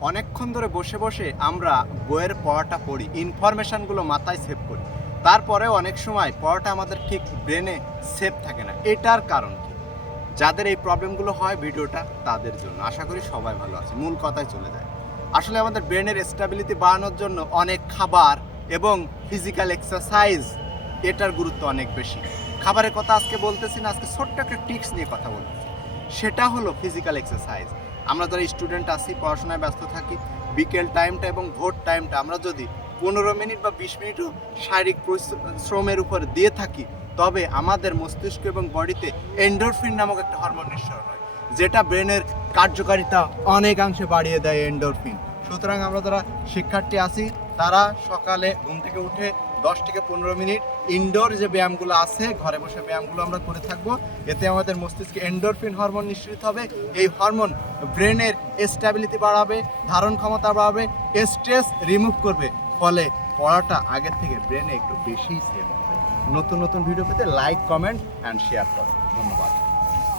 অনেকক্ষণ ধরে বসে বসে আমরা বইয়ের পড়াটা পড়ি, ইনফরমেশনগুলো মাথায় সেভ করি। তারপরেও অনেক সময় পড়াটা আমাদের ঠিক ব্রেনে সেভ থাকে না। এটার কারণ কি? যাদের এই প্রবলেমগুলো হয় ভিডিওটা তাদের জন্য। আশা করি সবাই ভালো আছে। মূল কথায় চলে যায়। আসলে আমাদের ব্রেনের স্টেবিলিটি বাড়ানোর জন্য অনেক খাবার এবং ফিজিক্যাল এক্সারসাইজ এটার গুরুত্ব অনেক বেশি। খাবারের কথা আজকে বলতেছি না, আজকে ছোট্ট একটা টিক্স নিয়ে কথা বলতেছি। সেটা হলো ফিজিক্যাল এক্সারসাইজ। আমরা যারা স্টুডেন্ট আছি, পড়াশোনায় ব্যস্ত থাকি, বিকেল টাইমটা এবং ভোর টাইমটা আমরা যদি পনেরো মিনিট বা বিশ মিনিটও শারীরিক পরিশ্রমের উপর দিয়ে থাকি, তবে আমাদের মস্তিষ্ক এবং বডিতে এন্ডোরফিন নামক একটা হরমোন নিঃসরণ হয়, যেটা ব্রেনের কার্যকারিতা অনেকাংশে বাড়িয়ে দেয় এন্ডোরফিন সুতরাং আমরা যারা শিক্ষার্থী আছি, তারা সকালে ঘুম থেকে উঠে দশ থেকে পনেরো মিনিট ইনডোর যে ব্যায়ামগুলো আছে, ঘরে বসে ব্যায়ামগুলো আমরা করে থাকব। এতে আমাদের মস্তিষ্কে এন্ডোরফিন হরমোন নিঃসৃত হবে। এই হরমোন ব্রেনের স্টেবিলিটি বাড়াবে, ধারণ ক্ষমতা বাড়াবে স্ট্রেস রিমুভ করবে। ফলে পড়াটা আগের থেকে ব্রেনে একটু বেশিই সেভ হবে। নতুন নতুন ভিডিও পেতে লাইক কমেন্ট অ্যান্ড শেয়ার করো। ধন্যবাদ।